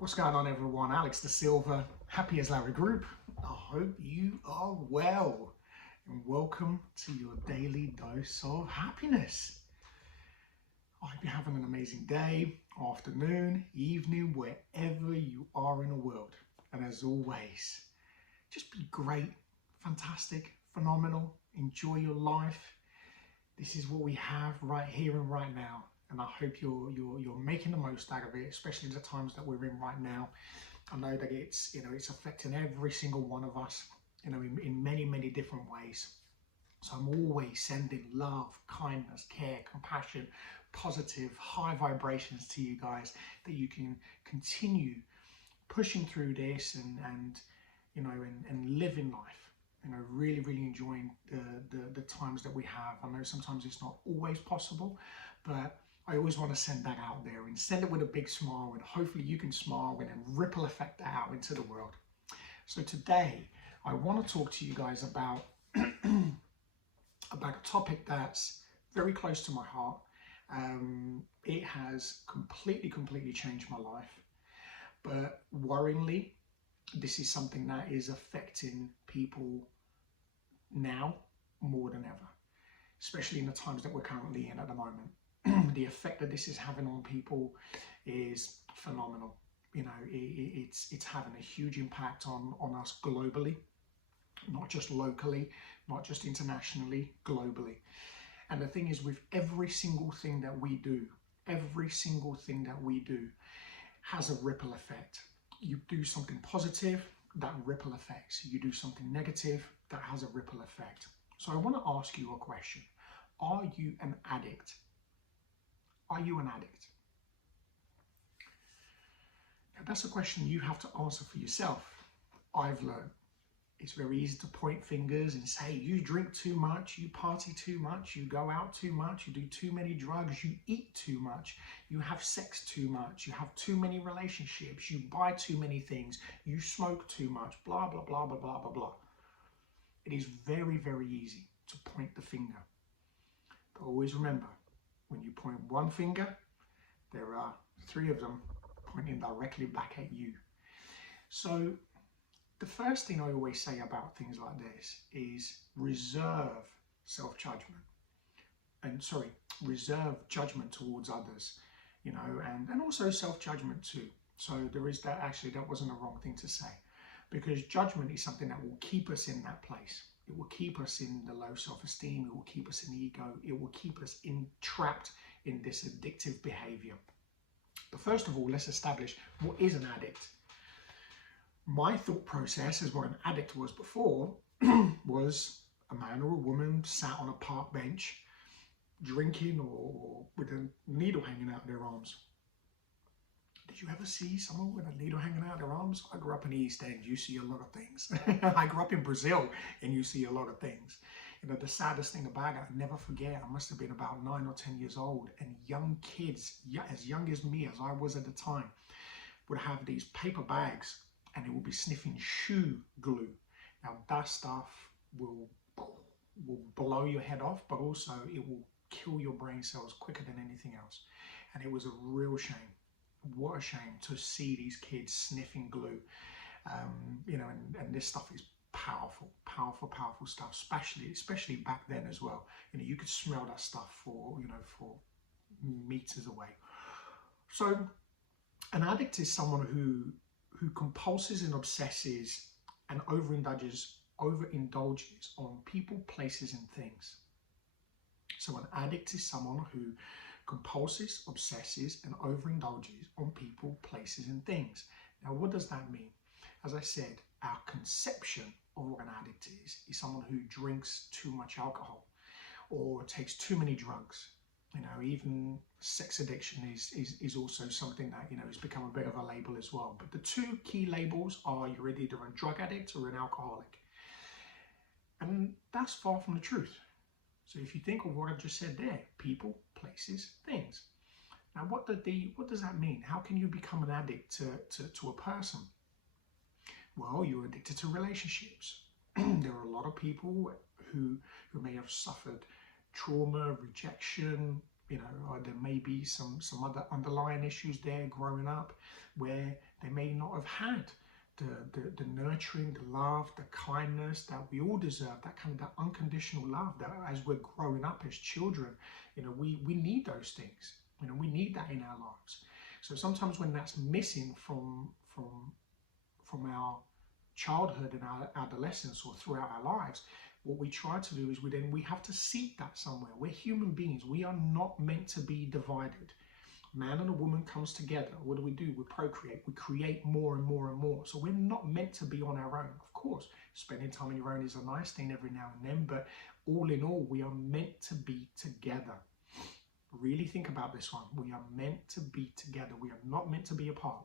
What's going on, everyone? Alex Da Silva, Happy as Larry Group. I hope you are well and welcome to your daily dose of happiness. I hope you're having an amazing day, afternoon, evening, wherever you are in the world. And as always, just be great, fantastic, phenomenal, enjoy your life. This is what we have right here and right now. And I hope you're making the most out of it, especially the times that we're in right now. I know that it's affecting every single one of us, in many different ways. So I'm always sending love, kindness, care, compassion, positive, high vibrations to you guys, that you can continue pushing through this and living life. Really enjoying the times that we have. I know sometimes it's not always possible, but I always want to send that out there and send it with a big smile, and hopefully you can smile and then ripple effect that out into the world. So today I want to talk to you guys about about a topic that's very close to my heart. It has completely changed my life, but worryingly, this is something that is affecting people now more than ever, especially in the times that we're currently in at the moment. The effect that this is having on people is phenomenal. It's having a huge impact on us globally, not just locally, not just internationally, globally. And the thing is, with every single thing that we do has a ripple effect. You do something positive, that ripple effects. You do something negative, that has a ripple effect. So I want to ask you a question. Are you an addict? Are you an addict? Now, that's a question you have to answer for yourself. I've learned it's very easy to point fingers and say, you drink too much, you party too much, you go out too much, you do too many drugs, you eat too much, you have sex too much, you have too many relationships, you buy too many things, you smoke too much, blah, blah, blah, blah, blah, blah, blah. It is very easy to point the finger. But always remember, when you point one finger, there are three of them pointing directly back at you. So the first thing I always say about things like this is reserve self-judgment. Reserve judgment towards others, and also self-judgment too. So there is that. Actually, that wasn't a wrong thing to say, because judgment is something that will keep us in that place. It will keep us in the low self-esteem. It will keep us in the ego. It will keep us trapped in this addictive behavior. But first of all, let's establish what is an addict. My thought process as what an addict was before was a man or a woman sat on a park bench drinking or with a needle hanging out their arms. Did you ever see someone with a needle hanging out their arms? I grew up in the East End. You see a lot of things. I grew up in Brazil, and you see a lot of things. The saddest thing about it, I never forget, I must have been about 9 or 10 years old, and young kids, as young as me, as I was at the time, would have these paper bags, and they will be sniffing shoe glue. Now, that stuff will blow your head off, but also it will kill your brain cells quicker than anything else. And it was a real shame. What a shame to see these kids sniffing glue. And this stuff is powerful stuff, especially back then as well. You could smell that stuff for meters away. So an addict is someone who compulses and obsesses and overindulges on people, places, and things. So an addict is someone who compulses, obsesses, and overindulges on people, places, and things. Now, what does that mean? As I said, our conception of what an addict is someone who drinks too much alcohol or takes too many drugs. Even sex addiction is also something that, has become a bit of a label as well. But the two key labels are you're either a drug addict or an alcoholic. And that's far from the truth. So if you think of what I've just said there, people, places, things. Now, what does that mean? How can you become an addict to a person? Well, you're addicted to relationships. There are a lot of people who may have suffered trauma, rejection, You know, or there may be some other underlying issues there growing up where they may not have had the nurturing, the love, the kindness that we all deserve, that kind of that unconditional love that as we're growing up as children, you know, we need those things. You know, we need that in our lives. So sometimes when that's missing from our childhood and our adolescence or throughout our lives, what we try to do is we have to seek that somewhere. We're human beings. We are not meant to be divided. Man and a woman comes together. What do? We procreate. We create more and more and more. So we're not meant to be on our own. Of course, spending time on your own is a nice thing every now and then, but all in all, we are meant to be together. Really think about this one. We are meant to be together. We are not meant to be apart.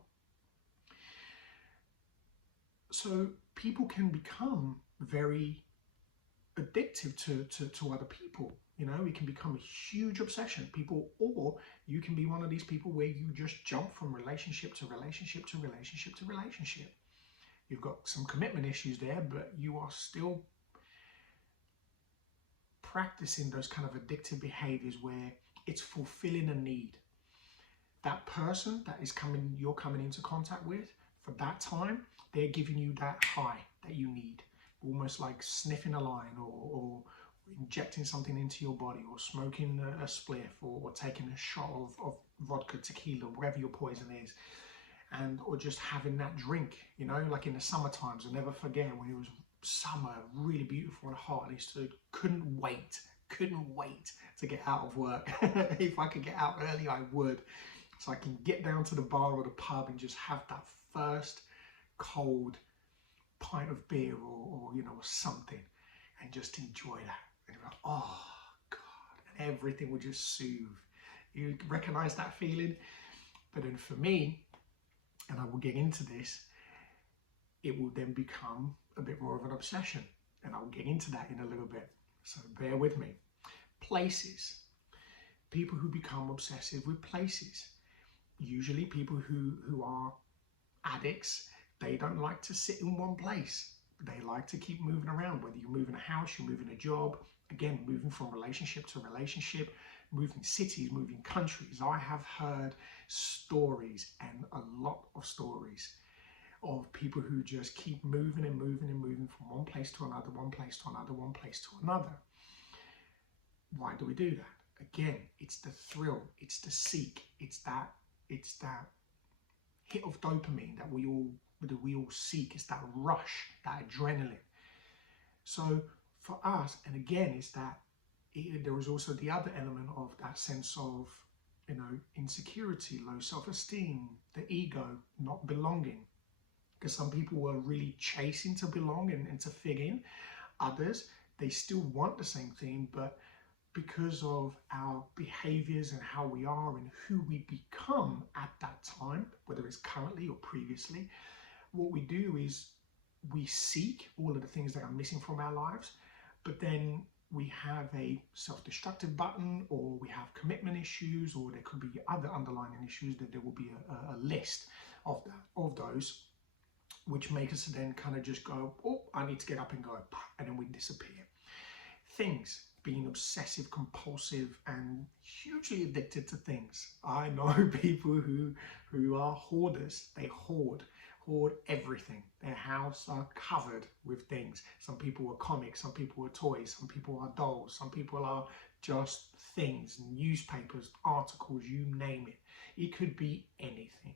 So people can become very addictive to other people. You know, it can become a huge obsession. Or you can be one of these people where you just jump from relationship to relationship to relationship to relationship. You've got some commitment issues there, but you are still practicing those kind of addictive behaviors where it's fulfilling a need. That person that you're coming into contact with, for that time, they're giving you that high that you need. Almost like sniffing a line or injecting something into your body, or smoking a spliff, or taking a shot of vodka, tequila, whatever your poison is, or just having that drink, you know, like in the summer times. I'll never forget when it was summer, really beautiful and hot, and couldn't wait to get out of work. If I could get out early, I would, so I can get down to the bar or the pub and just have that first cold pint of beer or you know, something, and just enjoy that. And you're like, oh God, and everything will just soothe. You recognize that feeling? But then for me, and I will get into this, it will then become a bit more of an obsession, and I'll get into that in a little bit, so bear with me. Places. People who become obsessive with places. Usually people who are addicts, they don't like to sit in one place. They like to keep moving around, whether you're moving a house, you're moving a job, again, moving from relationship to relationship, moving cities, moving countries. I have heard stories, and a lot of stories, of people who just keep moving and moving and moving from one place to another, one place to another, one place to another. Why do we do that? Again, it's the thrill, it's the seek, it's that hit of dopamine that we all seek. It's that rush, that adrenaline. So for us, and again, it's that there is also the other element of that sense of, you know, insecurity, low self-esteem, the ego, not belonging. Because some people were really chasing to belong and to fit in. Others, they still want the same thing, but because of our behaviors and how we are and who we become at that time, whether it's currently or previously, what we do is we seek all of the things that are missing from our lives, but then we have a self-destructive button, or we have commitment issues, or there could be other underlying issues, that there will be a list of those, which make us then kind of just go, oh, I need to get up and go, and then we disappear. Things, being obsessive, compulsive, and hugely addicted to things. I know people who are hoarders. They hoard everything. Their house are covered with things. Some people are comics, some people are toys, some people are dolls, some people are just things, newspapers, articles, you name it. It could be anything.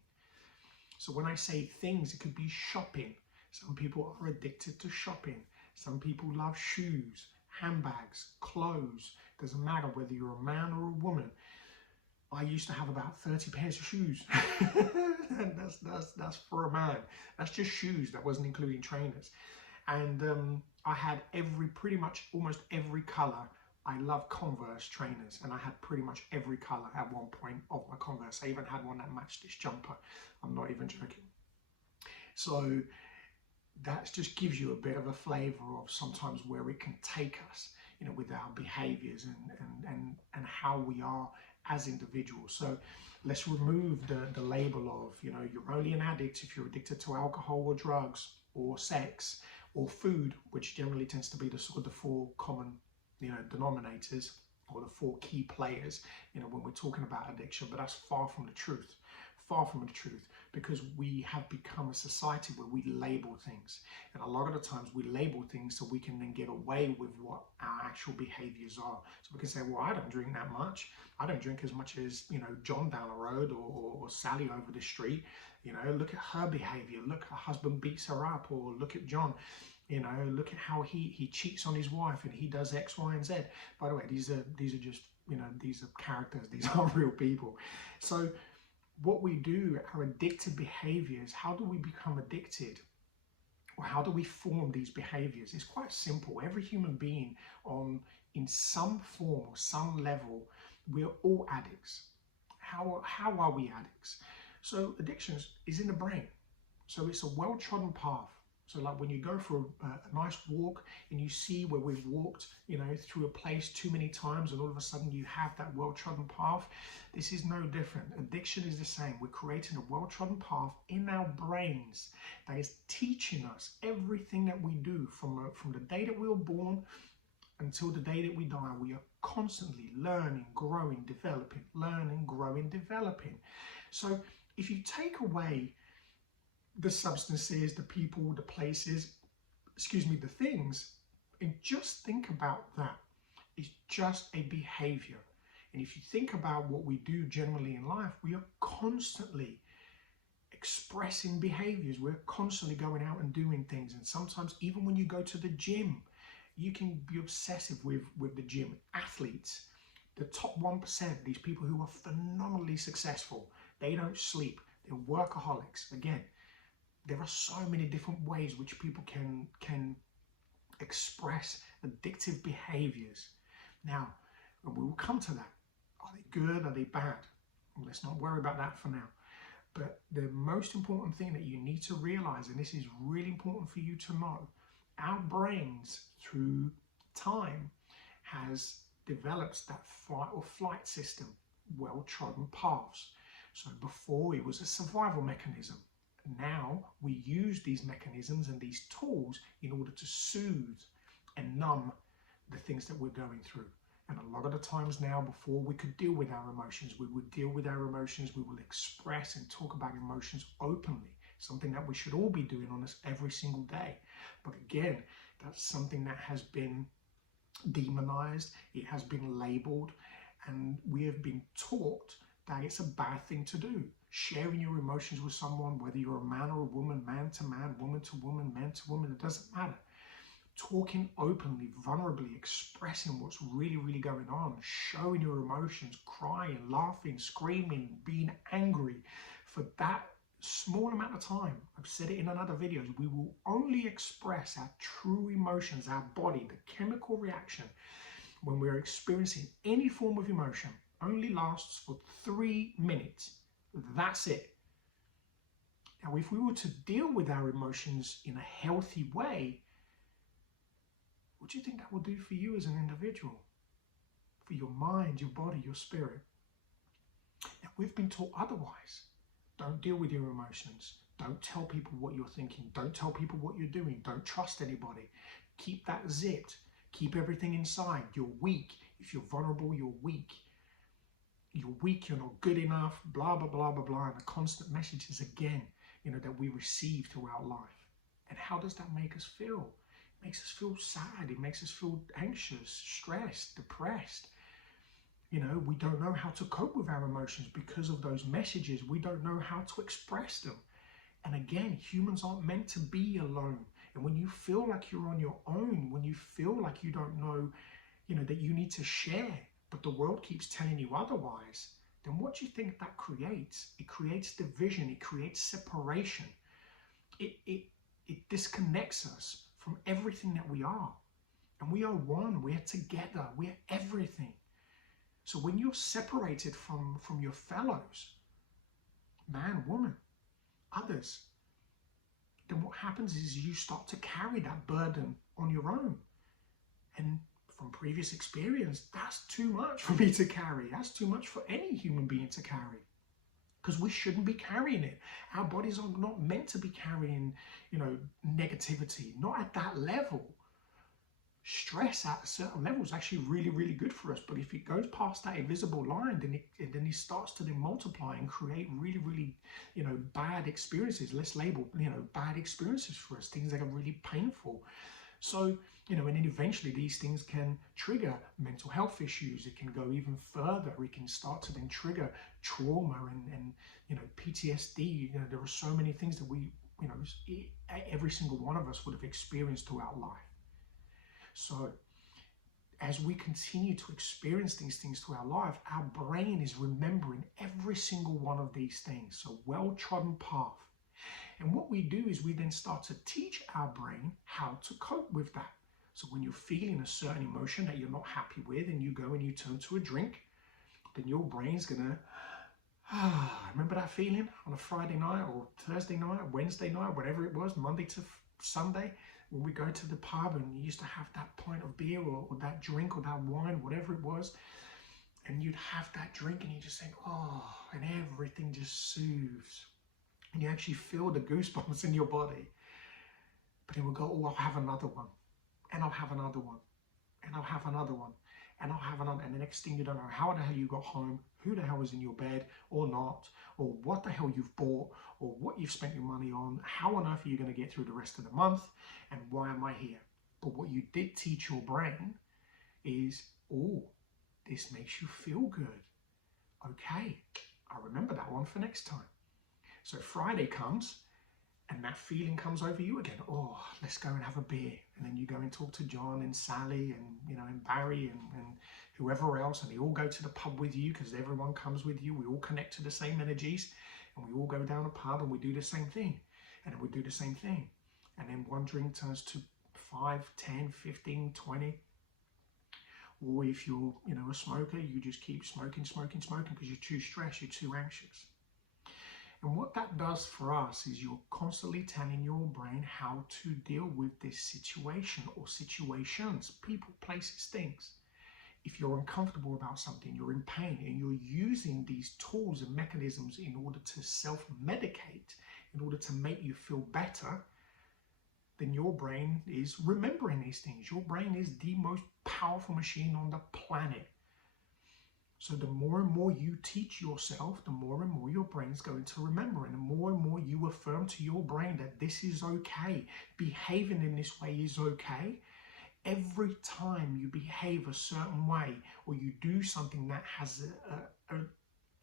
So when I say things, it could be shopping. Some people are addicted to shopping. Some people love shoes, handbags, clothes. Doesn't matter whether you're a man or a woman. I used to have about 30 pairs of shoes. And that's for a man. That's just shoes. That wasn't including trainers. And I had pretty much almost every color. I love Converse trainers, and I had pretty much every color at one point of my Converse. I even had one that matched this jumper. I'm not even joking. So that just gives you a bit of a flavor of sometimes where it can take us, you know, with our behaviors and how we are as individuals. So let's remove the label of, you know, you're only an addict if you're addicted to alcohol or drugs or sex or food, which generally tends to be the sort of the four common, you know, denominators. or the 4 key players, when we're talking about addiction. But that's far from the truth. Far from the truth, because we have become a society where we label things, and a lot of the times we label things so we can then get away with what our actual behaviors are. So we can say, well, I don't drink that much. I don't drink as much as John down the road, or Sally over the street. Look at her behavior. Look, her husband beats her up. Or look at John. Look at how he cheats on his wife and he does X, Y, and Z. By the way, these are just these are characters. These aren't real people. So what we do, our addictive behaviors, how do we become addicted? Or how do we form these behaviors? It's quite simple. Every human being in some form or some level, we're all addicts. How are we addicts? So addictions is in the brain. So it's a well-trodden path. So like when you go for a nice walk and you see where we've walked, through a place too many times, and all of a sudden you have that well-trodden path. This is no different. Addiction is the same. We're creating a well-trodden path in our brains that is teaching us everything that we do from the day that we were born until the day that we die. We are constantly learning, growing, developing, learning, growing, developing. So if you take away the substances, the people, the places, the things, and just think about that. It's just a behavior. And if you think about what we do generally in life, we are constantly expressing behaviors. We're constantly going out and doing things. And sometimes even when you go to the gym, you can be obsessive with the gym. Athletes, the top 1%, these people who are phenomenally successful, they don't sleep. They're workaholics. Again, there are so many different ways which people can express addictive behaviors. Now, we will come to that. Are they good? Are they bad? Let's not worry about that for now. But the most important thing that you need to realize, and this is really important for you to know, our brains through time has developed that fight or flight system, well-trodden paths. So before it was a survival mechanism. Now we use these mechanisms and these tools in order to soothe and numb the things that we're going through. And a lot of the times now, before we could deal with our emotions, we would deal with our emotions, we will express and talk about emotions openly, something that we should all be doing on this every single day. But again, that's something that has been demonized, it has been labeled, and we have been taught that it's a bad thing to do. Sharing your emotions with someone, whether you're a man or a woman, man to man, woman to woman, man to woman, it doesn't matter. Talking openly, vulnerably, expressing what's really, really going on, showing your emotions, crying, laughing, screaming, being angry, for that small amount of time, I've said it in another video, we will only express our true emotions, our body, the chemical reaction when we're experiencing any form of emotion only lasts for 3 minutes. That's it. Now, if we were to deal with our emotions in a healthy way, what do you think that will do for you as an individual? For your mind, your body, your spirit? Now, we've been taught otherwise. Don't deal with your emotions. Don't tell people what you're thinking. Don't tell people what you're doing. Don't trust anybody. Keep that zipped. Keep everything inside. You're weak. If you're vulnerable, you're weak. You're weak, you're not good enough, blah, blah, blah, blah, blah. And the constant messages again, that we receive throughout life. And how does that make us feel? It makes us feel sad. It makes us feel anxious, stressed, depressed. We don't know how to cope with our emotions because of those messages. We don't know how to express them. And again, humans aren't meant to be alone. And when you feel like you're on your own, when you feel like you don't know, that you need to share, but the world keeps telling you otherwise, then what do you think that creates? It creates division, it creates separation. It disconnects us from everything that we are. And we are one, we're together, we're everything. So when you're separated from your fellows, man, woman, others, then what happens is you start to carry that burden on your own. And from previous experience, that's too much for me to carry. That's too much for any human being to carry, because we shouldn't be carrying it. Our bodies are not meant to be carrying, negativity, not at that level. stress at a certain level is actually really, really good for us. But if it goes past that invisible line, then it starts to then multiply and create really, really, bad experiences. Let's label, bad experiences for us, things that are really painful. So, and then eventually these things can trigger mental health issues. It can go even further. We can start to then trigger trauma and PTSD. There are so many things that we, every single one of us would have experienced throughout life. So as we continue to experience these things through our life, our brain is remembering every single one of these things. So well-trodden path. And what we do is we then start to teach our brain how to cope with that. So when you're feeling a certain emotion that you're not happy with and you go and you turn to a drink, then your brain's gonna, remember that feeling on a Friday night or Thursday night, or Wednesday night, whatever it was, Monday to Sunday, when we go to the pub and you used to have that pint of beer or that drink or that wine, whatever it was, and you'd have that drink and you just think, and everything just soothes. And you actually feel the goosebumps in your body. But then we'll go, I'll have another one. And I'll have another one. And I'll have another one. And I'll have another. And the next thing you don't know how the hell you got home, who the hell was in your bed or not, or what the hell you've bought, or what you've spent your money on, how on earth are you going to get through the rest of the month, and why am I here? But what you did teach your brain is, this makes you feel good. Okay, I'll remember that one for next time. So Friday comes and that feeling comes over you again. Let's go and have a beer. And then you go and talk to John and Sally and, and Barry and whoever else. And they all go to the pub with you because everyone comes with you. We all connect to the same energies and we all go down a pub and we do the same thing. And then we do the same thing. And then one drink turns to 5, 10, 15, 20. Or if you're, a smoker, you just keep smoking because you're too stressed, you're too anxious. And what that does for us is you're constantly telling your brain how to deal with this situation or situations, people, places, things. If you're uncomfortable about something, you're in pain, and you're using these tools and mechanisms in order to self-medicate, in order to make you feel better, then your brain is remembering these things. Your brain is the most powerful machine on the planet. So the more and more you teach yourself, the more and more your brain's going to remember. And the more and more you affirm to your brain that this is okay, behaving in this way is okay, every time you behave a certain way or you do something that has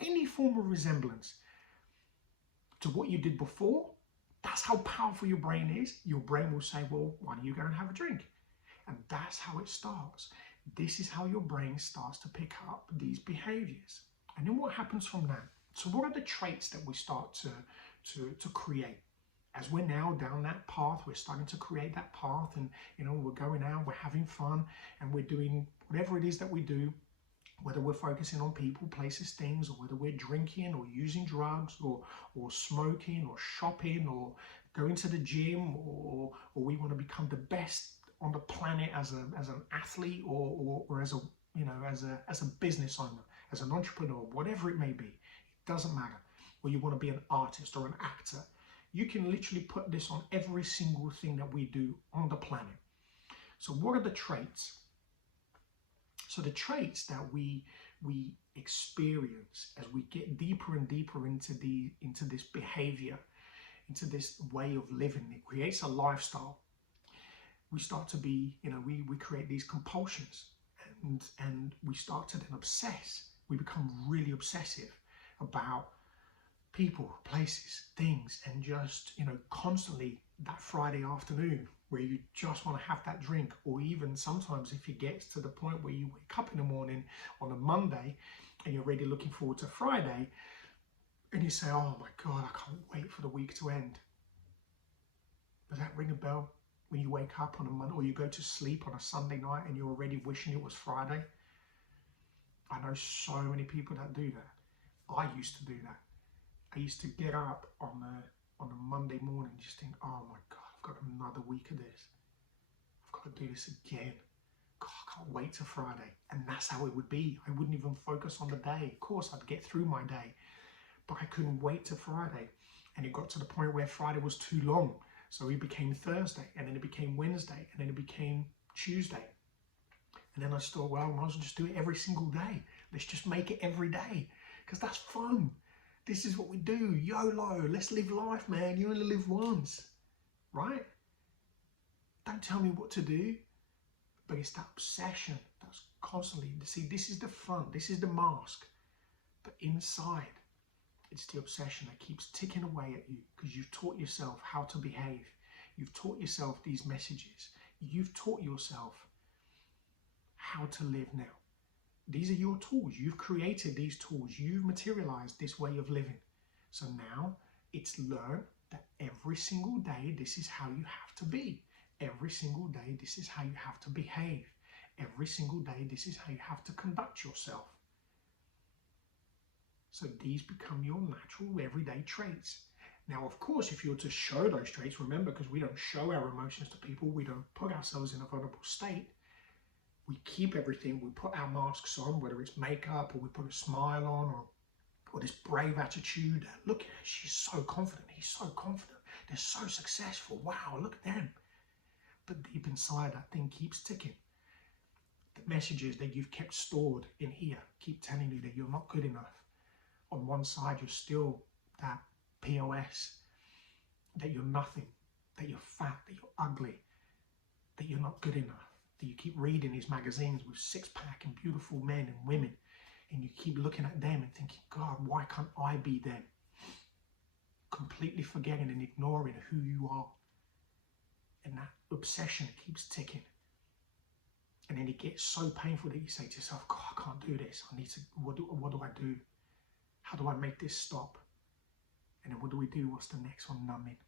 any form of resemblance to what you did before, that's how powerful your brain is. Your brain will say, well, why don't you go and have a drink? And that's how it starts. This is how your brain starts to pick up these behaviors. And then what happens from that? So what are the traits that we start to create? As we're now down that path, we're starting to create that path and, we're going out, we're having fun, and we're doing whatever it is that we do, whether we're focusing on people, places, things, or whether we're drinking or using drugs or smoking or shopping or going to the gym or we want to become the best on the planet as an athlete or as a business owner, as an entrepreneur, whatever it may be, it doesn't matter. Or you want to be an artist or an actor, you can literally put this on every single thing that we do on the planet. So what are the traits? So the traits that we experience as we get deeper and deeper into this behavior, into this way of living, it creates a lifestyle. We start to be, we create these compulsions and we start to then obsess. We become really obsessive about people, places, things, and just, constantly that Friday afternoon where you just want to have that drink, or even sometimes if it gets to the point where you wake up in the morning on a Monday and you're already looking forward to Friday and you say, oh my God, I can't wait for the week to end. Does that ring a bell? When you wake up on a Monday or you go to sleep on a Sunday night and you're already wishing it was Friday. I know so many people that do that. I used to do that. I used to get up on a Monday morning and just think, oh my God, I've got another week of this. I've got to do this again. God, I can't wait till Friday. And that's how it would be. I wouldn't even focus on the day. Of course, I'd get through my day, but I couldn't wait till Friday. And it got to the point where Friday was too long. So it became Thursday, and then it became Wednesday, and then it became Tuesday. And then I just thought, well, I might as well just do it every single day. Let's just make it every day, because that's fun. This is what we do. YOLO. Let's live life, man. You only live once, right? Don't tell me what to do. But it's that obsession that's constantly, see, this is the front, this is the mask. But inside, it's the obsession that keeps ticking away at you, because you've taught yourself how to behave. You've taught yourself these messages. You've taught yourself how to live now. These are your tools. You've created these tools. You've materialized this way of living. So now it's learned that every single day, this is how you have to be. Every single day, this is how you have to behave. Every single day, this is how you have to conduct yourself. So these become your natural everyday traits. Now, of course, if you're to show those traits, remember, because we don't show our emotions to people, we don't put ourselves in a vulnerable state. We keep everything, we put our masks on, whether it's makeup or we put a smile on or this brave attitude. Look at her, she's so confident, he's so confident, they're so successful, wow, look at them. But deep inside, that thing keeps ticking. The messages that you've kept stored in here keep telling you that you're not good enough. On one side, you're still that POS, that you're nothing, that you're fat, that you're ugly, that you're not good enough. That you keep reading these magazines with six-pack and beautiful men and women, and you keep looking at them and thinking, God, why can't I be them? Completely forgetting and ignoring who you are. And that obsession keeps ticking. And then it gets so painful that you say to yourself, God, I can't do this. I need to, what do I do? How do I make this stop? And then what do we do? What's the next one? Numbing.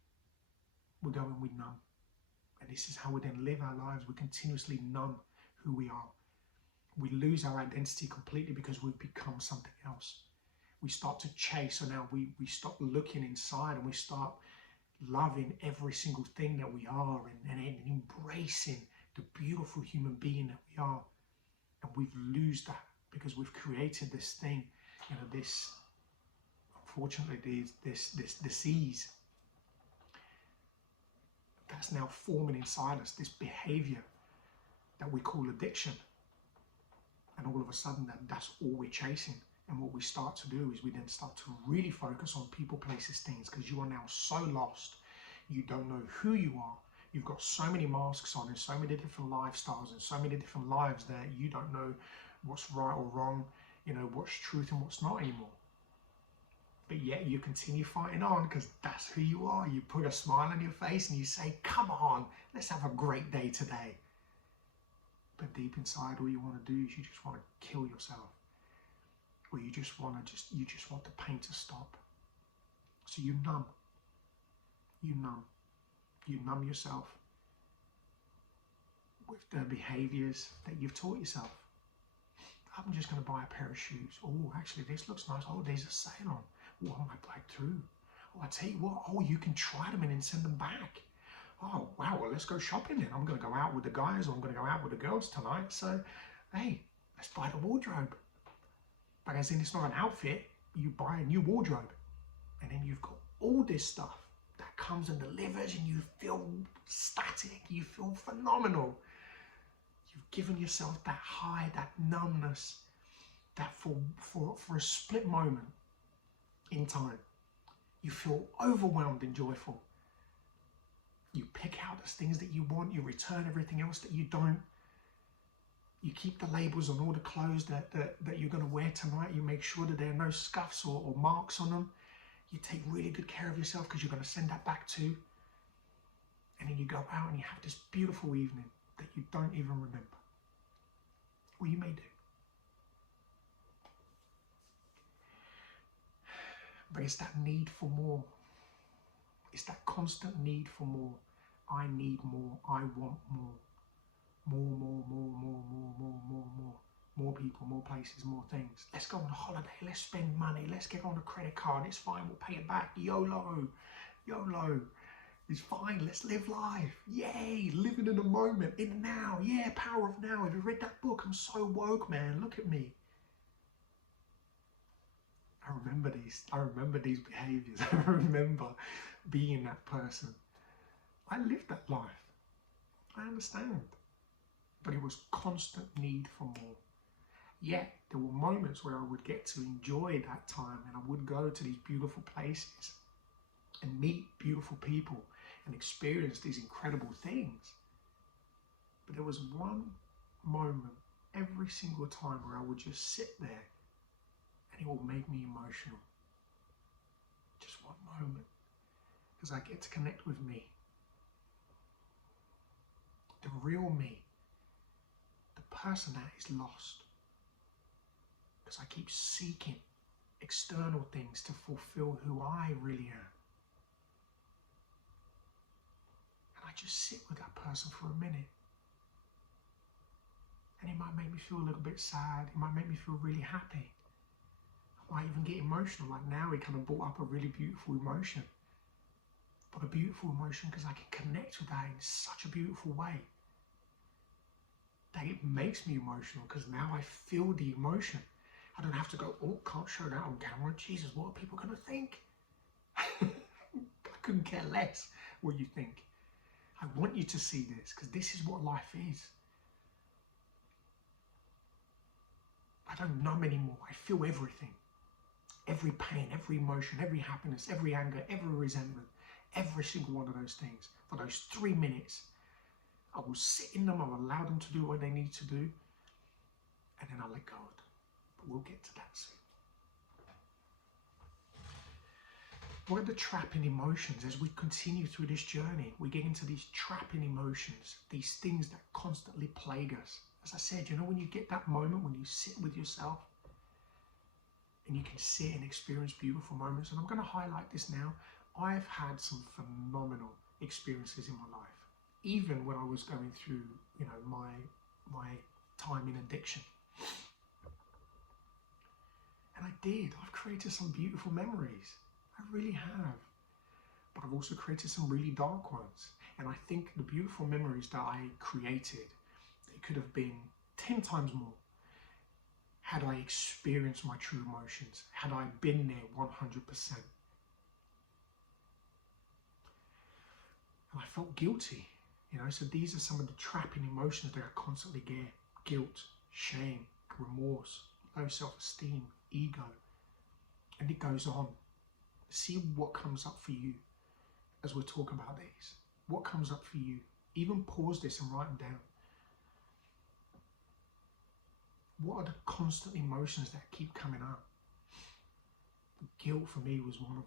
We go and we numb. And this is how we then live our lives. We continuously numb who we are. We lose our identity completely because we've become something else. We start to chase, so now we stop looking inside and we start loving every single thing that we are and embracing the beautiful human being that we are. And we've lost that because we've created this thing, this, unfortunately, this disease that's now forming inside us, this behavior that we call addiction. And all of a sudden that's all we're chasing. And what we start to do is we then start to really focus on people, places, things, because you are now so lost. You don't know who you are. You've got so many masks on and so many different lifestyles and so many different lives that you don't know what's right or wrong, what's truth and what's not anymore. But yet you continue fighting on because that's who you are. You put a smile on your face and you say, come on, let's have a great day today. But deep inside, all you want to do is you just want to kill yourself. Or you just want the pain to stop. So you numb. You numb. You numb yourself with the behaviours that you've taught yourself. I'm just going to buy a pair of shoes. Oh, actually, this looks nice. Oh, there's a sale on. Oh, I might buy two. Oh, I tell you what. Oh, you can try them and then send them back. Oh, wow. Well, let's go shopping then. I'm going to go out with the guys or I'm going to go out with the girls tonight. So, hey, let's buy the wardrobe. But as in, it's not an outfit. You buy a new wardrobe. And then you've got all this stuff that comes and delivers and you feel static. You feel phenomenal. You've given yourself that high, that numbness, that for a split moment in time, you feel overwhelmed and joyful. You pick out the things that you want, you return everything else that you don't. You keep the labels on all the clothes that you're going to wear tonight. You make sure that there are no scuffs or marks on them. You take really good care of yourself because you're going to send that back too. And then you go out and you have this beautiful evening that you don't even remember. Or you may do. But it's that need for more. It's that constant need for more. I need more. I want more. More. More people, more places, more things. Let's go on a holiday. Let's spend money. Let's get on a credit card. It's fine. We'll pay it back. YOLO. It's fine. Let's live life. Yay. Living in the moment. In the now. Yeah. Power of now. Have you read that book? I'm so woke, man. Look at me. I remember these behaviors. I remember being that person. I lived that life. I understand. but it was constant need for more. Yet there were moments where I would get to enjoy that time, and I would go to these beautiful places and meet beautiful people and experience these incredible things. But there was one moment every single time where I would just sit there and it will make me emotional. Just one moment. Because I get to connect with me. The real me. The person that is lost. Because I keep seeking external things to fulfill who I really am. And I just sit with that person for a minute. And it might make me feel a little bit sad. It might make me feel really happy. I might even get emotional. Like now, it kind of brought up a really beautiful emotion. But a beautiful emotion because I can connect with that in such a beautiful way that it makes me emotional, because now I feel the emotion. I don't have to go, oh, can't show that on camera. Jesus, what are people going to think? I couldn't care less what you think. I want you to see this, because this is what life is. I don't numb anymore. I feel everything. Every pain, every emotion, every happiness, every anger, every resentment, every single one of those things. For those 3 minutes, I will sit in them, I'll allow them to do what they need to do, and then I'll let go of them. But we'll get to that soon. What are the trapping emotions as we continue through this journey? We get into these trapping emotions, these things that constantly plague us. As I said, you know, when you get that moment when you sit with yourself and you can sit and experience beautiful moments, and I'm going to highlight this now. I've had some phenomenal experiences in my life, even when I was going through, you know, my time in addiction. And I've created some beautiful memories. I really have. But I've also created some really dark ones. And I think the beautiful memories that I created, it could have been 10 times more had I experienced my true emotions, had I been there 100%. And I felt guilty, you know, so these are some of the trapping emotions that I constantly get. Guilt, shame, remorse, low self-esteem, ego, and it goes on. See what comes up for you as we're talking about these. What comes up for you? Even pause this and write them down. What are the constant emotions that keep coming up? Guilt for me was one of them.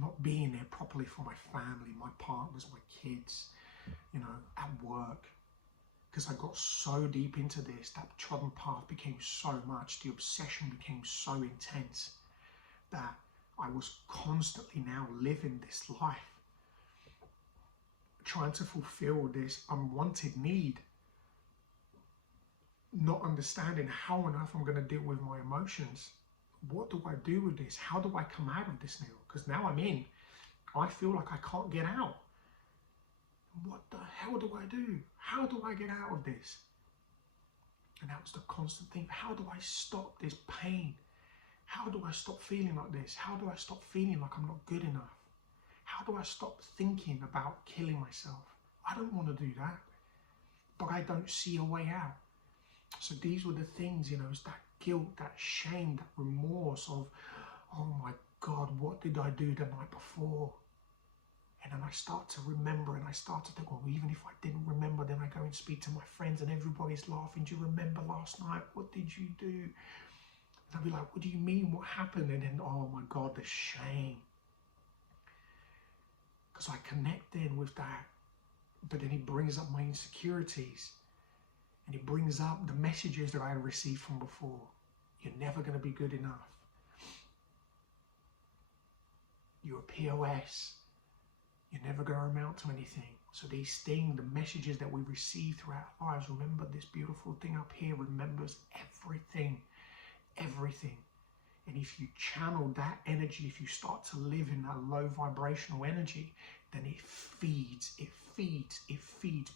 Not being there properly for my family, my partners, my kids, you know, at work. Because I got so deep into this, that trodden path became so much, the obsession became so intense that I was constantly now living this life, trying to fulfill this unwanted need, not understanding how on earth I'm going to deal with my emotions. What do I do with this? How do I come out of this now? Because now I'm in. I feel like I can't get out. What the hell do I do? How do I get out of this? And that was the constant thing. How do I stop this pain? How do I stop feeling like this? How do I stop feeling like I'm not good enough? How do I stop thinking about killing myself? I don't want to do that, but I don't see a way out. So these were the things, you know, it's that guilt, that shame, that remorse of, oh my God, what did I do the night before? And then I start to remember, and I start to think, well, even if I didn't remember, then I go and speak to my friends and everybody's laughing. Do you remember last night? What did you do? And I'll be like, what do you mean? What happened? And then, oh my God, the shame. Because I connect then with that. But then it brings up my insecurities. And it brings up the messages that I received from before. You're never going to be good enough. You're a POS. You're never going to amount to anything. So these things, the messages that we receive throughout our lives, remember this beautiful thing up here remembers everything. Everything. And if you channel that energy, if you start to live in that low vibrational energy, then it feeds,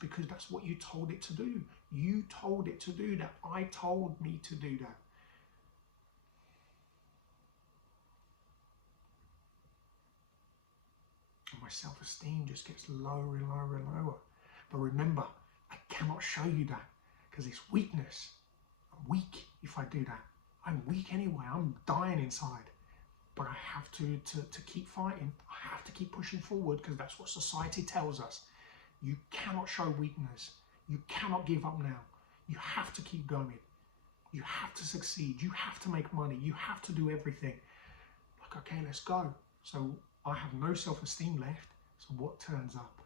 because that's what you told it to do. You told it to do that. I told me to do that. And my self-esteem just gets lower and lower and lower. But remember, I cannot show you that because it's weakness. I'm weak if I do that. I'm weak anyway. I'm dying inside. But I have to keep fighting. I have to keep pushing forward because that's what society tells us. You cannot show weakness. You cannot give up now. You have to keep going. You have to succeed. You have to make money. You have to do everything. Like, okay, let's go. So I have no self-esteem left. So what turns up?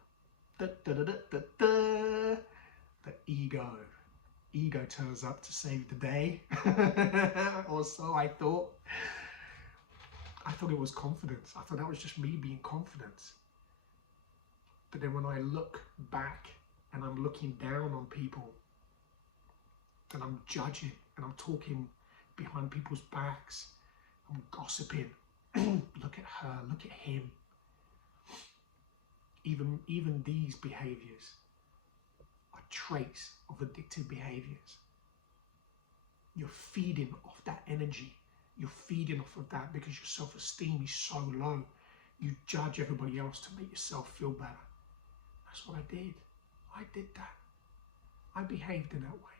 The ego. Ego turns up to save the day. Or so I thought. I thought it was confidence. I thought that was just me being confident. But then when I look back and I'm looking down on people and I'm judging and I'm talking behind people's backs, I'm gossiping. Look at her, look at him. Even these behaviours are traits of addictive behaviours. You're feeding off that energy. You're feeding off of that because your self-esteem is so low. You judge everybody else to make yourself feel better. That's what I did. I did that. I behaved in that way.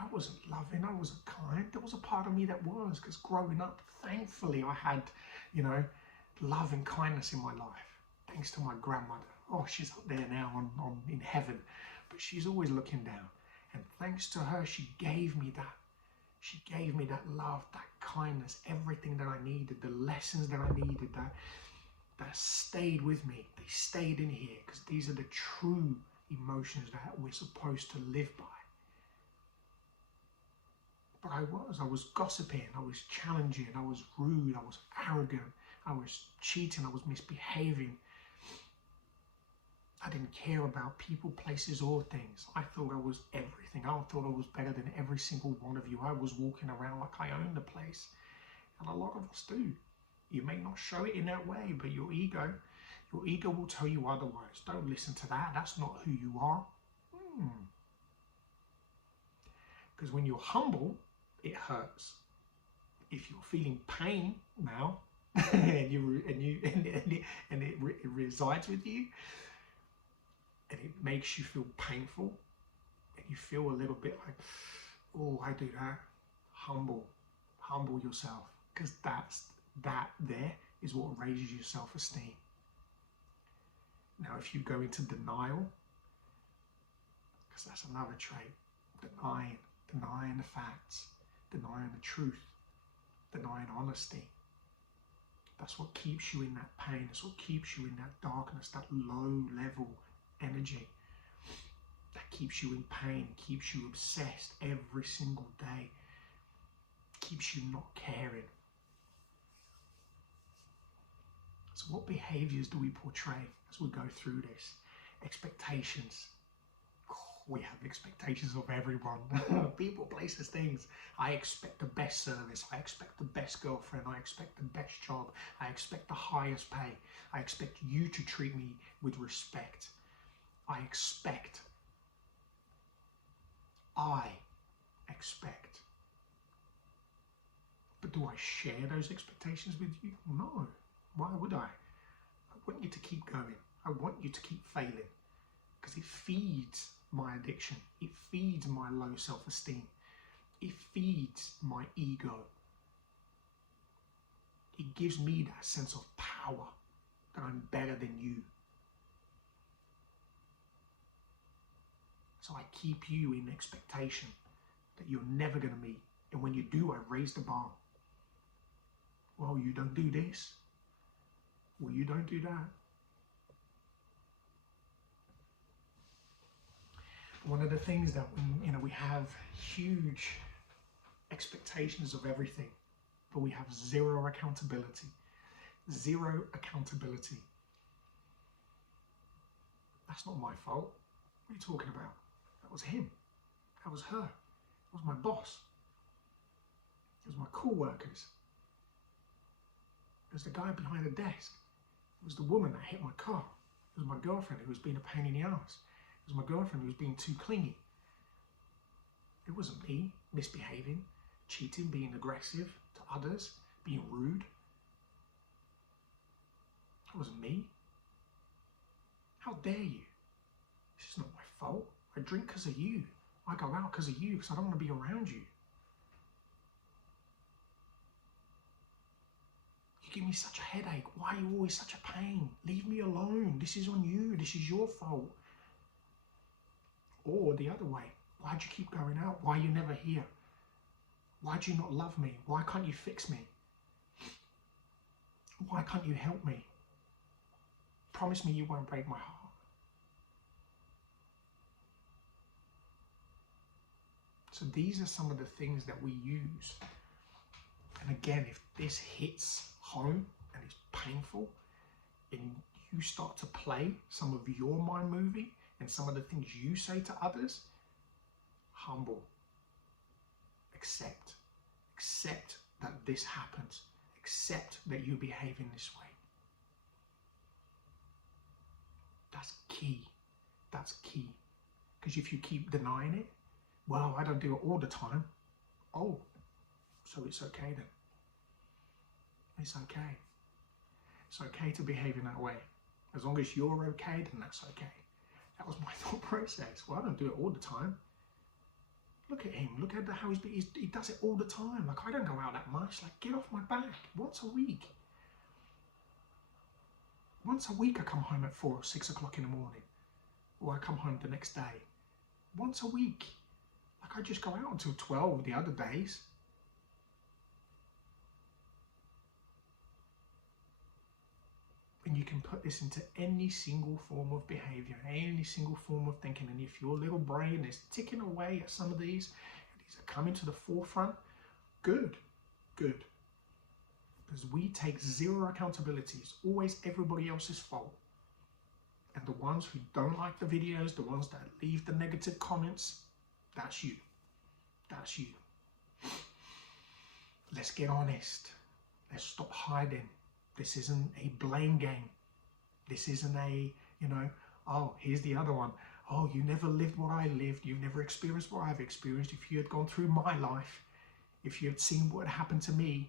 I wasn't loving, I wasn't kind. There was a part of me that was, because growing up, thankfully, I had, love and kindness in my life. Thanks to my grandmother. Oh, she's up there now in heaven, but she's always looking down. And thanks to her, she gave me that. She gave me that love, that kindness, everything that I needed, the lessons that I needed, that stayed with me. They stayed in here because these are the true emotions that we're supposed to live by. But I was gossiping, I was challenging, I was rude, I was arrogant, I was cheating, I was misbehaving. I didn't care about people, places, or things. I thought I was everything. I thought I was better than every single one of you. I was walking around like I owned the place. And a lot of us do. You may not show it in that way, but your ego will tell you otherwise. Don't listen to that. That's not who you are. Because when you're humble, it hurts. If you're feeling pain now, and it resides with you, and it makes you feel painful, and you feel a little bit like, oh, I do that. Humble yourself, because that there is what raises your self-esteem. Now, if you go into denial, because that's another trait, denying the facts, denying the truth, denying honesty. That's what keeps you in that pain. That's what keeps you in that darkness, that low level energy. That keeps you in pain, keeps you obsessed every single day, keeps you not caring. So what behaviours do we portray as we go through this? Expectations. We have expectations of everyone. People, places, things. I expect the best service. I expect the best girlfriend. I expect the best job. I expect the highest pay. I expect you to treat me with respect. I expect. But do I share those expectations with you? No. Why would I? I want you to keep going. I want you to keep failing, because it feeds my addiction. It feeds my low self-esteem. It feeds my ego. It gives me that sense of power that I'm better than you. So I keep you in expectation that you're never going to meet. And when you do, I raise the bar. Well, you don't do this. Well, you don't do that. One of the things that we have huge expectations of everything, but we have zero accountability. Zero accountability. That's not my fault. What are you talking about? That was him. That was her. That was my boss. It was my co-workers. It was the guy behind the desk. It was the woman that hit my car. It was my girlfriend who was being a pain in the ass. It was my girlfriend who was being too clingy. It wasn't me misbehaving, cheating, being aggressive to others, being rude. It wasn't me. How dare you? This is not my fault. I drink because of you. I go out because of you, because I don't want to be around you. You give me such a headache. Why are you always such a pain? Leave me alone. This is on you. This is your fault. Or the other way. Why do you keep going out? Why are you never here? Why do you not love me? Why can't you fix me? Why can't you help me? Promise me you won't break my heart. So these are some of the things that we use. And again, if this hits home and it's painful, and you start to play some of your mind movie and some of the things you say to others, humble. Accept that this happens. Accept that you behave in this way. That's key. That's key. Because if you keep denying it, well, I don't do it all the time. Oh, so it's okay then. It's okay. It's okay to behave in that way. As long as you're okay, then that's okay. That was my thought process. Well, I don't do it all the time. Look at him. Look at how he does it all the time. Like, I don't go out that much. Like, get off my back. Once a week. Once a week I come home at 4 or 6 o'clock in the morning. Or I come home the next day. Once a week. Like, I just go out until 12 the other days. And you can put this into any single form of behavior, any single form of thinking. And if your little brain is ticking away at some of these, and these are coming to the forefront, good, good. Because we take zero accountability. It's always everybody else's fault. And the ones who don't like the videos, the ones that leave the negative comments, that's you. That's you. Let's get honest. Let's stop hiding. This isn't a blame game. This isn't a, oh, here's the other one. Oh, you never lived what I lived. You've never experienced what I've experienced. If you had gone through my life, if you had seen what had happened to me,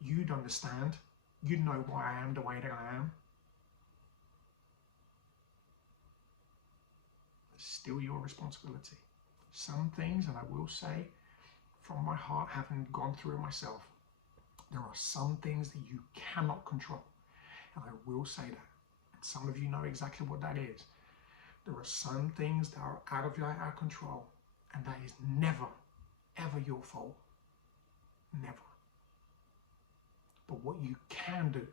you'd understand. You'd know why I am the way that I am. It's still your responsibility. Some things, and I will say from my heart, having gone through it myself, there are some things that you cannot control. And I will say that. And some of you know exactly what that is. There are some things that are out of our control. And that is never, ever your fault. Never. But what you can do,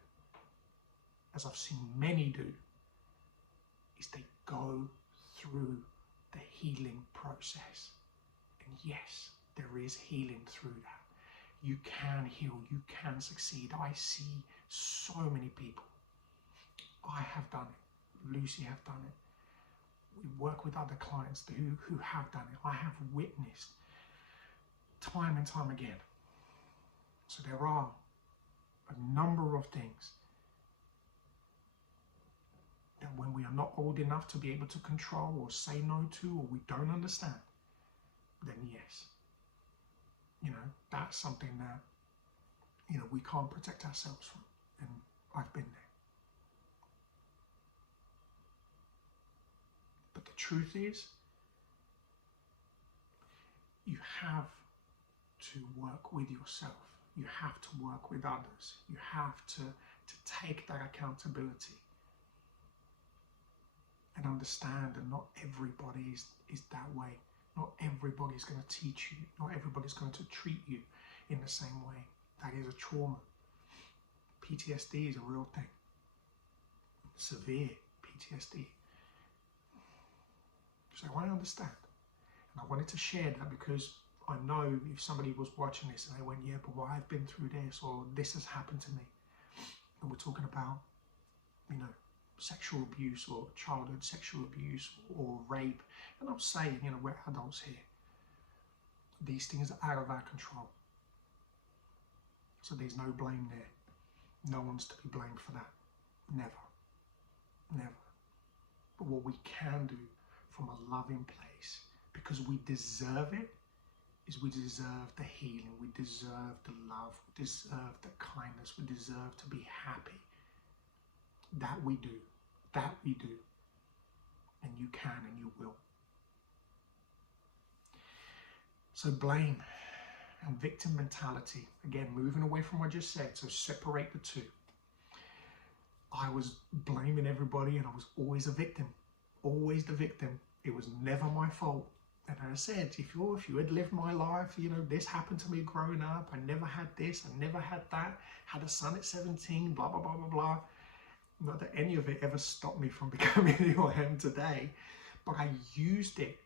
as I've seen many do, is they go through the healing process. And yes, there is healing through that. You can heal, you can succeed. I see so many people. I have done it. Lucy have done it. We work with other clients who have done it. I have witnessed time and time again. So there are a number of things that when we are not old enough to be able to control or say no to, or we don't understand, then yes. That's something that, we can't protect ourselves from. And I've been there. But the truth is, you have to work with yourself. You have to work with others. You have to take that accountability and understand that not everybody is that way. Not everybody's going to teach you. Not everybody's going to treat you in the same way. That is a trauma. PTSD is a real thing. Severe PTSD. So I understand. And I wanted to share that because I know if somebody was watching this and they went, yeah, but I've been through this, or this has happened to me. And we're talking about, sexual abuse or childhood sexual abuse or rape. And I'm saying, we're adults here. These things are out of our control. So there's no blame there. No one's to be blamed for that. Never. Never. But what we can do from a loving place, because we deserve it, is we deserve the healing, we deserve the love, we deserve the kindness, we deserve to be happy. That we do. That we do. And you can and you will. So blame and victim mentality, again, moving away from what I just said, so separate the two. I was blaming everybody and I was always a victim, always the victim. It was never my fault. And as I said, if you had lived my life, you know, this happened to me growing up, I never had this, I never had that, had a son at 17, blah, blah, blah, blah, blah. Not that any of it ever stopped me from becoming who I am today, but I used it.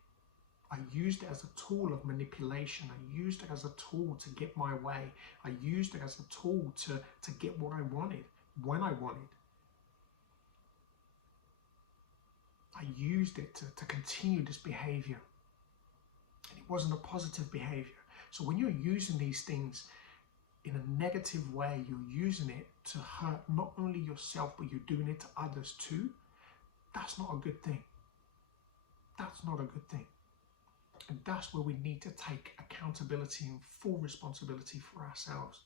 I used it as a tool of manipulation. I used it as a tool to get my way. I used it as a tool to get what I wanted, when I wanted. I used it to continue this behavior. And it wasn't a positive behavior. So when you're using these things in a negative way, you're using it to hurt not only yourself, but you're doing it to others too. That's not a good thing. That's not a good thing. And that's where we need to take accountability and full responsibility for ourselves.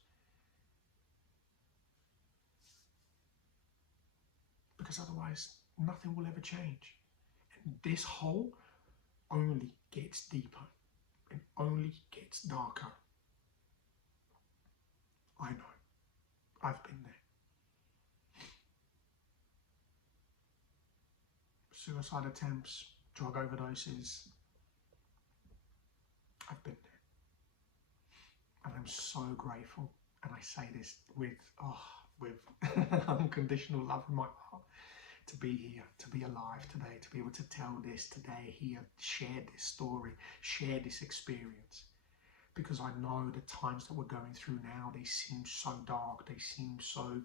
Because otherwise, nothing will ever change. And this hole only gets deeper and only gets darker. I know. I've been there. Suicide attempts, drug overdoses. I've been there. And I'm so grateful. And I say this with unconditional love in my heart. To be here, to be alive today, to be able to tell this today, here, share this story, share this experience. Because I know the times that we're going through now, they seem so dark, they seem so,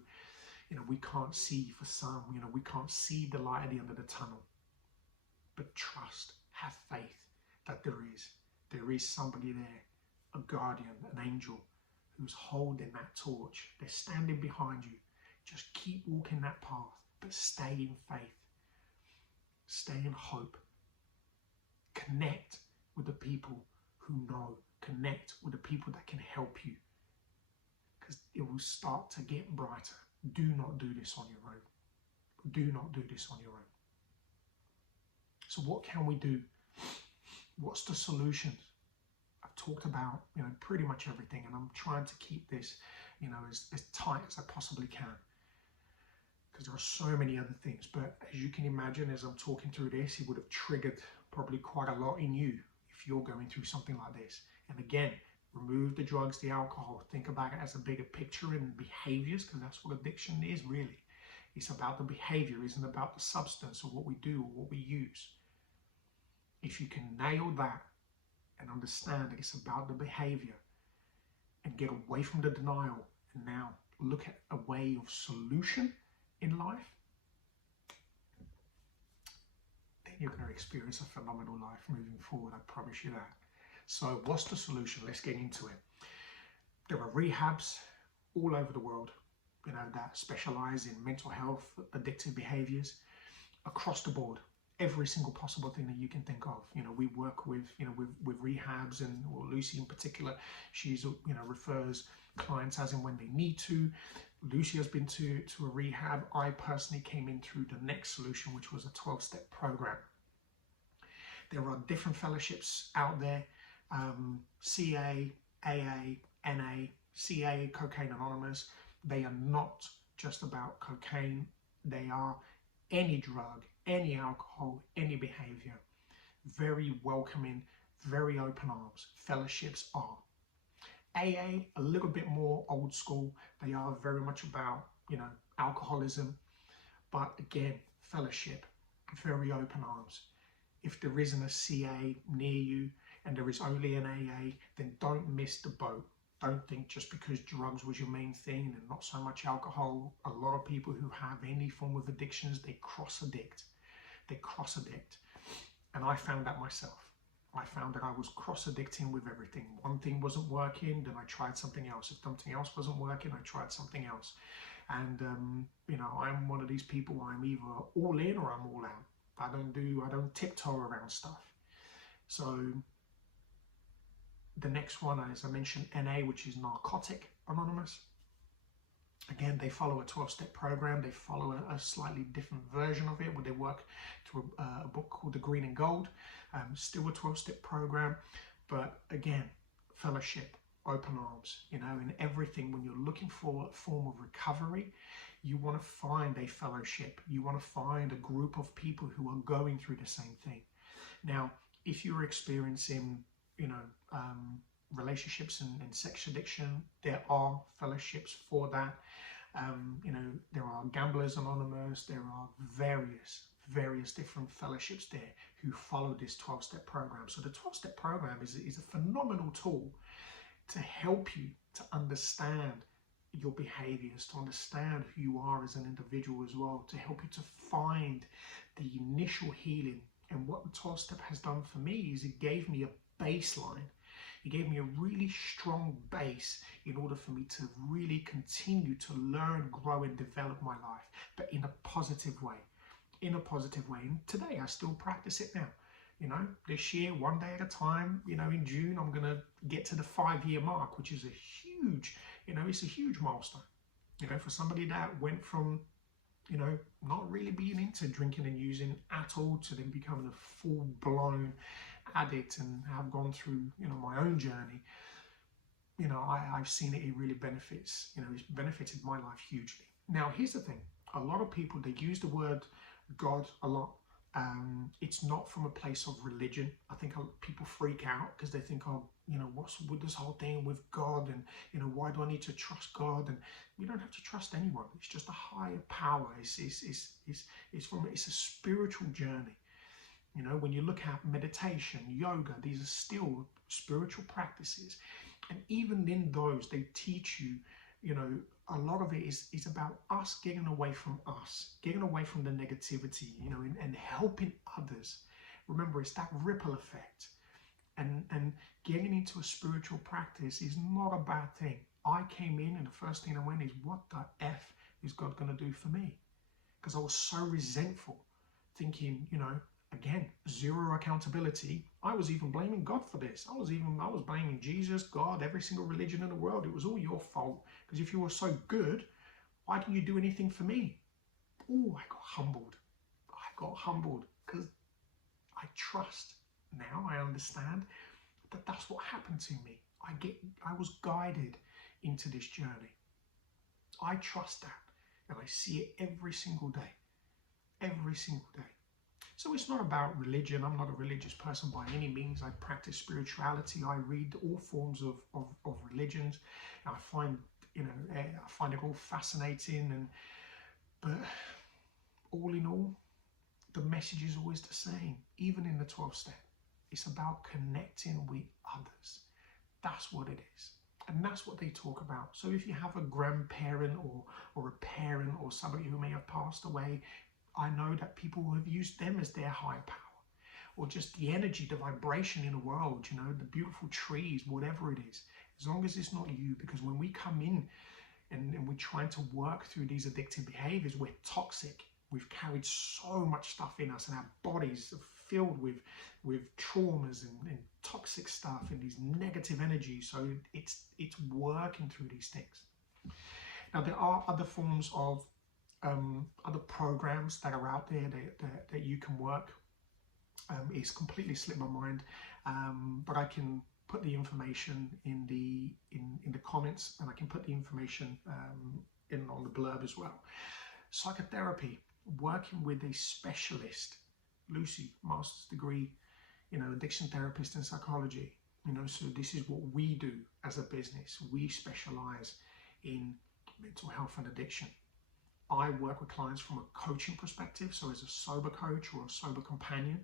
you know, we can't see for some, you know, we can't see the light at the end of the tunnel. But trust, have faith that there is somebody there, a guardian, an angel, who's holding that torch. They're standing behind you. Just keep walking that path. But stay in faith, stay in hope, connect with the people who know, connect with the people that can help you, because it will start to get brighter. Do not do this on your own. Do not do this on your own. So what can we do? What's the solutions? I've talked about, you know, pretty much everything, and I'm trying to keep this, you know, as tight as I possibly can. Because there are so many other things, but as you can imagine, as I'm talking through this, it would have triggered probably quite a lot in you if you're going through something like this. And again, remove the drugs, the alcohol, think about it as a bigger picture and behaviors, because that's what addiction is really. It's about the behavior, it isn't about the substance or what we do or what we use. If you can nail that and understand that it's about the behavior and get away from the denial and now look at a way of solution in life, then you're going to experience a phenomenal life moving forward, I promise you that. So what's the solution? Let's get into it. There are rehabs all over the world, you know, that specialize in mental health, addictive behaviors, across the board. Every single possible thing that you can think of. You know, we work with, you know, with rehabs, and well, Lucy in particular, she's, you know, refers clients as and when they need to. Lucy has been to a rehab. I personally came in through the next solution, which was a 12-step program. There are different fellowships out there, CA, AA, NA, CA, Cocaine Anonymous. They are not just about cocaine. They are any drug, any alcohol, any behavior. Very welcoming, very open arms. Fellowships are. AA, a little bit more old school. They are very much about, you know, alcoholism. But again, fellowship, very open arms. If there isn't a CA near you and there is only an AA, then don't miss the boat. Don't think just because drugs was your main thing and not so much alcohol. A lot of people who have any form of addictions, they cross-addict. They cross-addict. And I found that myself. I found that I was cross-addicting with everything. One thing wasn't working, then I tried something else. If something else wasn't working, I tried something else. And, you know, I'm one of these people, I'm either all in or I'm all out. I don't tiptoe around stuff. So the next one, as I mentioned, NA, which is Narcotic Anonymous. Again, they follow a 12-step program. They follow a slightly different version of it, where they work through a book called The Green and Gold. Still a 12-step program, But again, fellowship, open arms, you know, in everything. When you're looking for a form of recovery, you want to find a fellowship. You want to find a group of people who are going through the same thing. Now, if you're experiencing, you know, relationships and sex addiction, there are fellowships for that. You know, there are Gamblers Anonymous, there are various different fellowships there who follow this 12-step program. So the 12-step program is a phenomenal tool to help you to understand your behaviors, to understand who you are as an individual as well, to help you to find the initial healing. And what the 12-step has done for me is it gave me a baseline. It gave me a really strong base in order for me to really continue to learn, grow, and develop my life, but in a positive way. In a positive way. And today I still practice it now. You know, this year, one day at a time. You know, in June, I'm going to get to the 5-year mark, which is a huge, you know, it's a huge milestone. You know, for somebody that went from, you know, not really being into drinking and using at all to then becoming a full-blown addict and have gone through, you know, my own journey. You know, I've seen it really benefits, you know, it's benefited my life hugely. Now, here's the thing. A lot of people, they use the word God a lot. It's not from a place of religion. I think people freak out because they think, oh, you know, what's with this whole thing with God, and, you know, why do I need to trust God? And you don't have to trust anyone. It's just a higher power. It's a spiritual journey. You know, when you look at meditation, yoga, these are still spiritual practices. And even in those, they teach you, you know, a lot of it is about us getting away from us, getting away from the negativity, you know, and helping others. Remember, it's that ripple effect. And getting into a spiritual practice is not a bad thing. I came in and the first thing I went is, what the F is God going to do for me? Because I was so resentful, thinking, you know, again, zero accountability. I was even blaming God for this. I was blaming Jesus, God, every single religion in the world. It was all your fault. Because if you were so good, why didn't you do anything for me? Oh, I got humbled. Because I trust. Now I understand that that's what happened to me. I was guided into this journey. I trust that. And I see it every single day. Every single day. So it's not about religion. I'm not a religious person by any means. I practice spirituality. I read all forms of religions. And I find, you know, I find it all fascinating. But all in all, the message is always the same. Even in the 12-step, it's about connecting with others. That's what it is. And that's what they talk about. So if you have a grandparent or a parent or somebody who may have passed away, I know that people have used them as their higher power, or just the energy, the vibration in the world, you know, the beautiful trees, whatever it is, as long as it's not you. Because when we come in and we're trying to work through these addictive behaviors, we're toxic. We've carried so much stuff in us, and our bodies are filled with traumas and toxic stuff and these negative energies. So it's working through these things. Now, there are other forms of other programs that are out there that you can work. It's completely slipped my mind, but I can put the information in the comments, and I can put the information on the blurb as well. Psychotherapy, working with a specialist. Lucy, master's degree, you know, addiction therapist in psychology. You know, so this is what we do as a business. We specialize in mental health and addiction. I work with clients from a coaching perspective, so as a sober coach or a sober companion.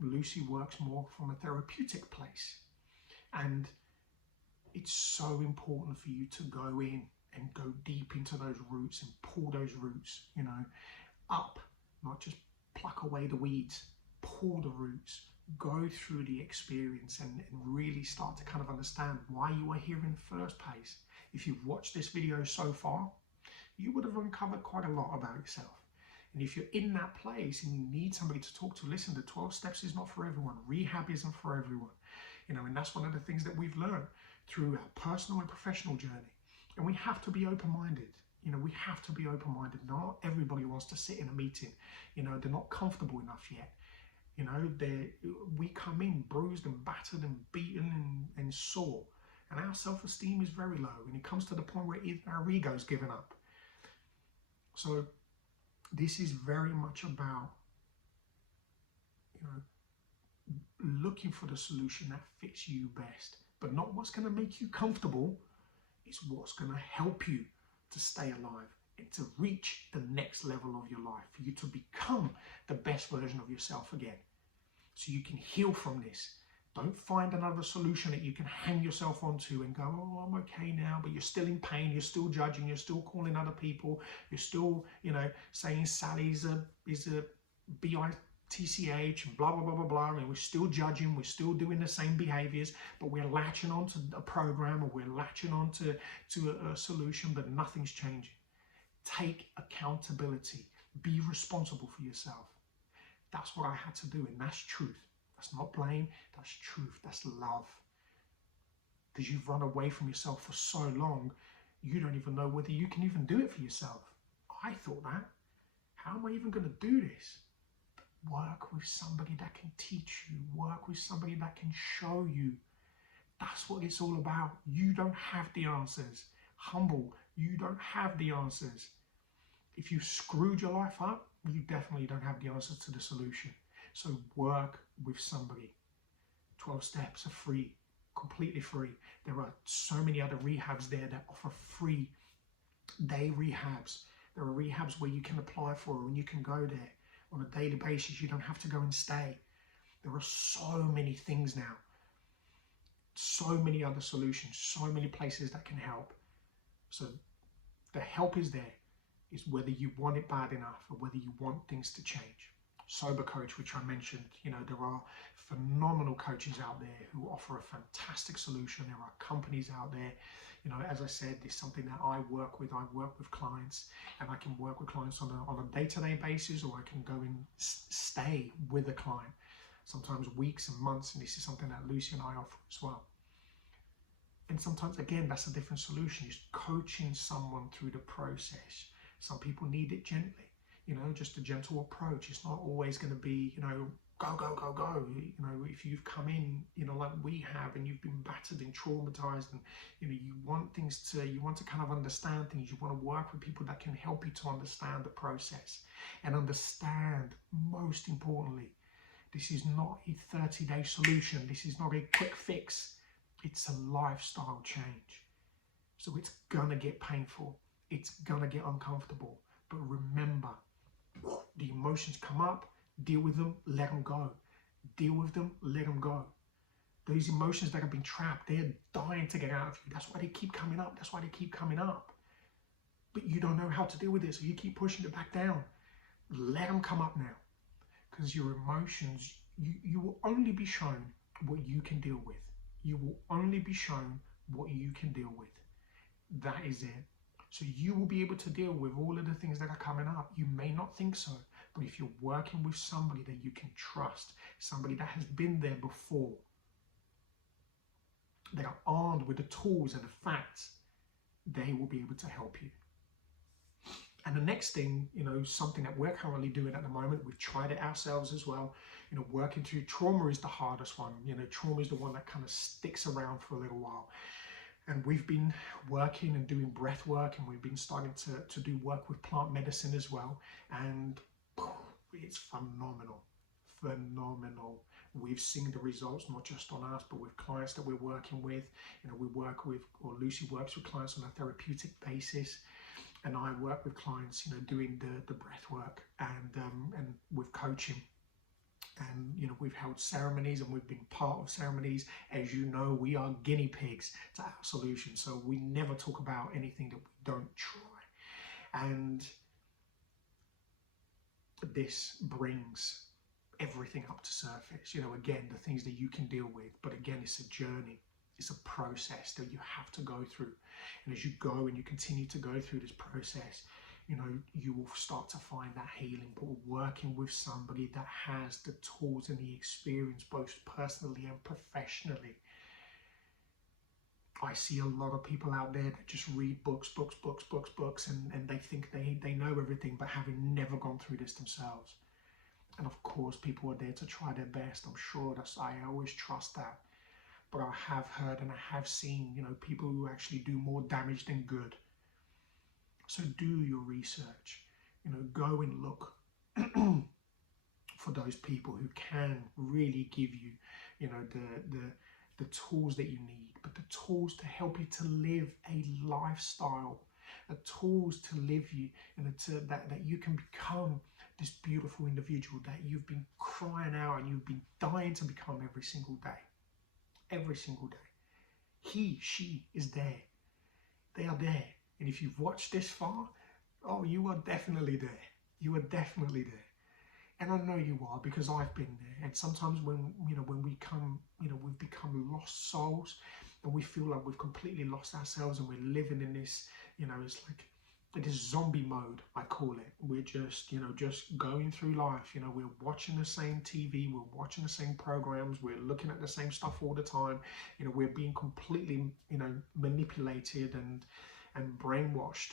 Lucy works more from a therapeutic place. And it's so important for you to go in and go deep into those roots and pull those roots, you know, up, not just pluck away the weeds, pull the roots, go through the experience and really start to kind of understand why you are here in the first place. If you've watched this video so far, you would have uncovered quite a lot about yourself. And if you're in that place and you need somebody to talk to, listen, the 12 steps is not for everyone. Rehab isn't for everyone. You know, and that's one of the things that we've learned through our personal and professional journey. And we have to be open-minded. You know, we have to be open-minded. Not everybody wants to sit in a meeting. You know, they're not comfortable enough yet. You know, we come in bruised and battered and beaten and sore, and our self-esteem is very low, and it comes to the point where our ego's given up. So this is very much about, you know, looking for the solution that fits you best, but not what's going to make you comfortable. It's what's going to help you to stay alive and to reach the next level of your life, for you to become the best version of yourself again, so you can heal from this. Don't find another solution that you can hang yourself onto and go, oh, I'm okay now, but you're still in pain, you're still judging, you're still calling other people, you're still, you know, saying Sally's is a bitch and blah, blah, blah, blah, blah, and we're still judging, we're still doing the same behaviours, but we're latching onto a program, or we're latching onto a solution, but nothing's changing. Take accountability. Be responsible for yourself. That's what I had to do, and that's truth. That's not blame, that's truth, that's love. Because you've run away from yourself for so long, you don't even know whether you can even do it for yourself. I thought that. How am I even going to do this? Work with somebody that can teach you. Work with somebody that can show you. That's what it's all about. You don't have the answers. Humble, you don't have the answers. If you've screwed your life up, you definitely don't have the answers to the solution. So work with somebody. 12 steps are free, completely free. There are so many other rehabs there that offer free day rehabs. There are rehabs where you can apply for and you can go there on a daily basis. You don't have to go and stay. There are so many things now. So many other solutions, so many places that can help. So the help is there. It's whether you want it bad enough or whether you want things to change. Sober Coach, which I mentioned, you know, there are phenomenal coaches out there who offer a fantastic solution. There are companies out there, you know, as I said, it's something that I work with. I work with clients, and I can work with clients on a day-to-day basis, or I can go and stay with a client, sometimes weeks and months, and this is something that Lucy and I offer as well. And sometimes, again, that's a different solution, is coaching someone through the process. Some people need it gently, you know, just a gentle approach. It's not always going to be, you know, go, go, go, go. You know, if you've come in, you know, like we have, and you've been battered and traumatized, and, you know, you want to kind of understand things. You want to work with people that can help you to understand the process and understand, most importantly, this is not a 30-day solution. This is not a quick fix. It's a lifestyle change. So it's gonna get painful. It's gonna get uncomfortable. But remember, the emotions come up, deal with them, let them go. Deal with them, let them go. Those emotions that have been trapped, they're dying to get out of you. That's why they keep coming up. That's why they keep coming up. But you don't know how to deal with it, so you keep pushing it back down. Let them come up now. Because your emotions, you will only be shown what you can deal with. You will only be shown what you can deal with. That is it. So you will be able to deal with all of the things that are coming up. You may not think so, but if you're working with somebody that you can trust, somebody that has been there before, they are armed with the tools and the facts, they will be able to help you. And the next thing, you know, something that we're currently doing at the moment, we've tried it ourselves as well, you know, working through trauma is the hardest one. You know, trauma is the one that kind of sticks around for a little while. And we've been working and doing breath work, and we've been starting to do work with plant medicine as well. And it's phenomenal, phenomenal. We've seen the results, not just on us, but with clients that we're working with. You know, we work with, or Lucy works with clients on a therapeutic basis. And I work with clients, you know, doing the breath work and with coaching. And, you know, we've held ceremonies and we've been part of ceremonies. As you know, we are guinea pigs to our solution. So we never talk about anything that we don't try. And this brings everything up to surface. You know, again, the things that you can deal with. But again, it's a journey. It's a process that you have to go through. And as you go and you continue to go through this process, you know, you will start to find that healing. But working with somebody that has the tools and the experience, both personally and professionally. I see a lot of people out there that just read books, and they think they know everything, but having never gone through this themselves. And of course, people are there to try their best. I'm sure I always trust that. But I have heard and I have seen, people who actually do more damage than good. So do your research, go and look for those people who can really give you, the tools that you need, but the tools to help you to live a lifestyle, the tools to live you, that you can become this beautiful individual that you've been crying out and you've been dying to become every single day. Every single day. He, she is there. They are there. And if you've watched this far, oh, you are definitely there. You are definitely there. And I know you are, because I've been there. And sometimes when we've become lost souls, and we feel like we've completely lost ourselves, and we're living in this, it's like this zombie mode, I call it. We're just, just going through life. We're watching the same TV, we're watching the same programs, we're looking at the same stuff all the time. We're being completely, manipulated and brainwashed,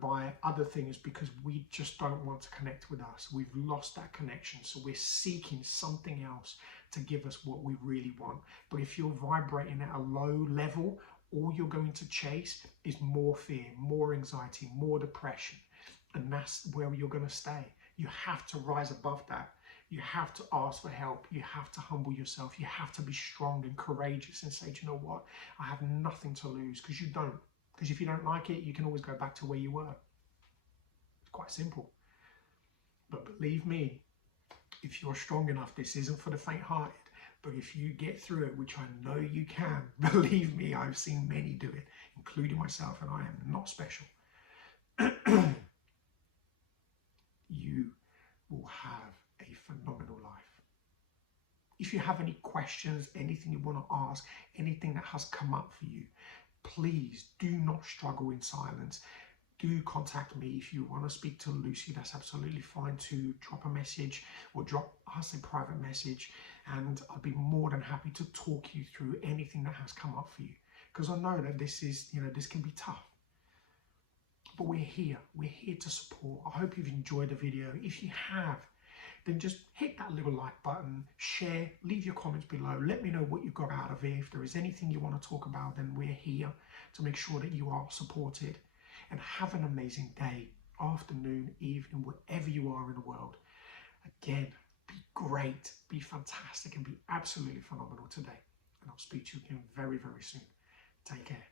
by other things, because we just don't want to connect with us. We've lost that connection. So we're seeking something else to give us what we really want. But if you're vibrating at a low level, all you're going to chase is more fear, more anxiety, more depression. And that's where you're going to stay. You have to rise above that. You have to ask for help. You have to humble yourself. You have to be strong and courageous and say, do you know what? I have nothing to lose, because you don't. Because if you don't like it, you can always go back to where you were. It's quite simple. But believe me, if you're strong enough, this isn't for the faint-hearted. But if you get through it, which I know you can, believe me, I've seen many do it, including myself, and I am not special. You will have a phenomenal life. If you have any questions, anything you want to ask, anything that has come up for you, please do not struggle in silence. Do contact me. If you want to speak to Lucy, that's absolutely fine, to drop a message or drop us a private message, and I'll be more than happy to talk you through anything that has come up for you, because I know that this is, this can be tough. But we're here to support. I hope you've enjoyed the video. If you have, then just hit that little like button, share, leave your comments below. Let me know what you got out of it. If there is anything you want to talk about, then we're here to make sure that you are supported. And have an amazing day, afternoon, evening, wherever you are in the world. Again, be great, be fantastic, and be absolutely phenomenal today. And I'll speak to you again very, very soon. Take care.